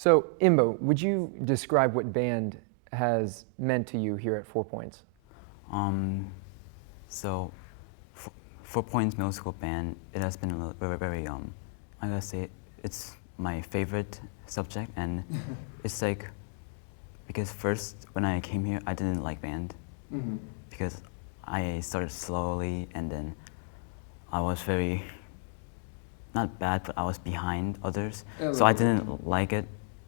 So, Inbo, would you describe what band has meant to you here at 4 Points? So, 4 Points Middle School Band, it has been very, I gotta say, it's my favorite subject, and it's like, because first, when I came here, I didn't like band, because I started slowly, and then I was very, not bad, but I was behind others, so I didn't like it.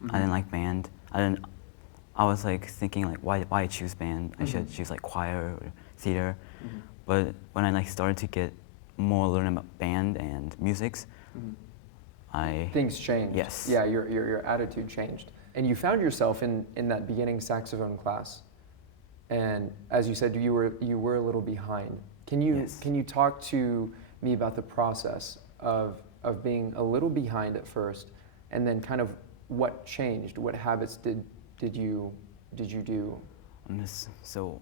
I didn't like band. I was like thinking like, why choose band? I should choose like choir or theater. But when I like started to get more learning about band and musics, Things changed. Yes. Yeah, your attitude changed. And you found yourself in that beginning saxophone class. And as you said, you were a little behind. Can you talk to me about the process of being a little behind at first, and then kind of what changed? What habits did you do? So,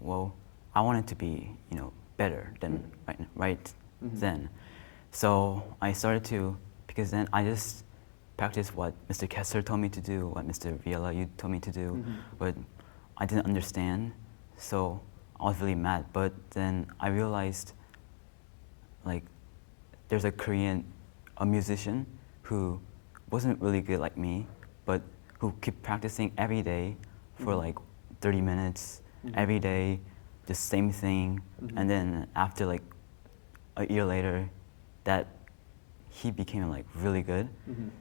well, I wanted to be, better than right then. So I started to, because then I just practiced what Mr. Kessler told me to do, what Mr. Villela you told me to do, but I didn't understand, so I was really mad. But then I realized, like, there's a musician who wasn't really good like me, but who kept practicing every day for like 30 minutes, every day, the same thing, and then after like a year later, that he became like really good.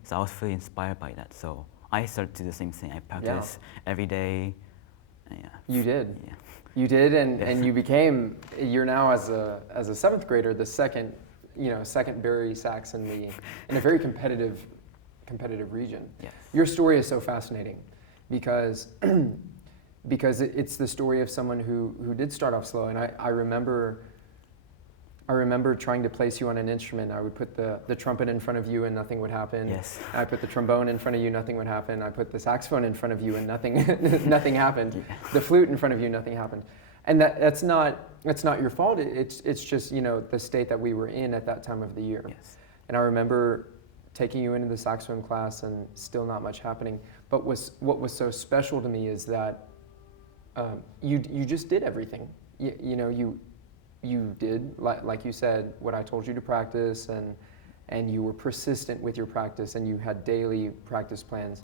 So I was really inspired by that. So I started to do the same thing. I practice every day. Yeah. You did. Yeah. You did, and you're now as a seventh grader, the second bari sax in a very competitive region. Yes. Your story is so fascinating because it's the story of someone who did start off slow, and I remember trying to place you on an instrument. I would put the trumpet in front of you and nothing would happen. Yes. I put the trombone in front of you, nothing would happen. I put the saxophone in front of you and nothing happened. Yeah. The flute in front of you, nothing happened. And that's not your fault. It's just the state that we were in at that time of the year. Yes. And I remember taking you into the saxophone class and still not much happening. But what was so special to me is that you just did everything. You did, like you said, what I told you to practice, and you were persistent with your practice, and you had daily practice plans.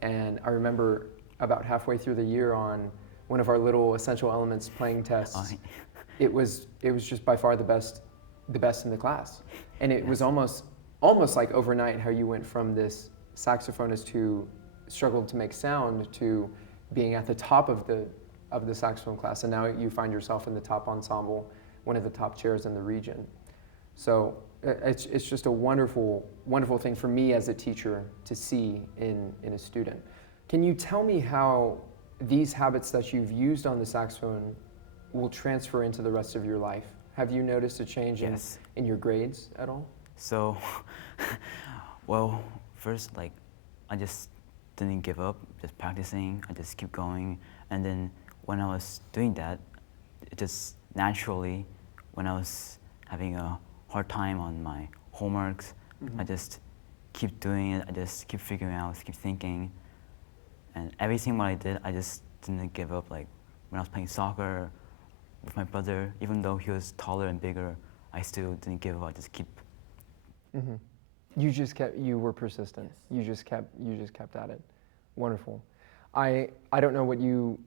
And I remember about halfway through the year on one of our little essential elements playing tests, it was just by far the best in the class. And it was almost like overnight how you went from this saxophonist who struggled to make sound to being at the top of the saxophone class, and now you find yourself in the top ensemble, one of the top chairs in the region. So it's just a wonderful thing for me as a teacher to see in a student. Can you tell me how these habits that you've used on the saxophone will transfer into the rest of your life? Have you noticed a change in your grades at all? So, well, first, like, I just didn't give up, just practicing. I just keep going, and then when I was doing that, it just naturally, when I was having a hard time on my homeworks, I just keep doing it. I just keep figuring out, keep thinking, and everything what I did, I just didn't give up. Like when I was playing soccer with my brother, even though he was taller and bigger, I still didn't give up. I just keep. You were persistent. You just kept at it. Wonderful. I don't know what you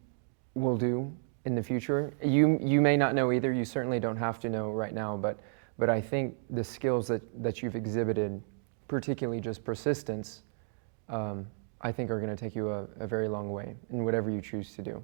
will do in the future. You may not know either. You certainly don't have to know right now, but I think the skills that you've exhibited, particularly just persistence, I think are going to take you a very long way in whatever you choose to do.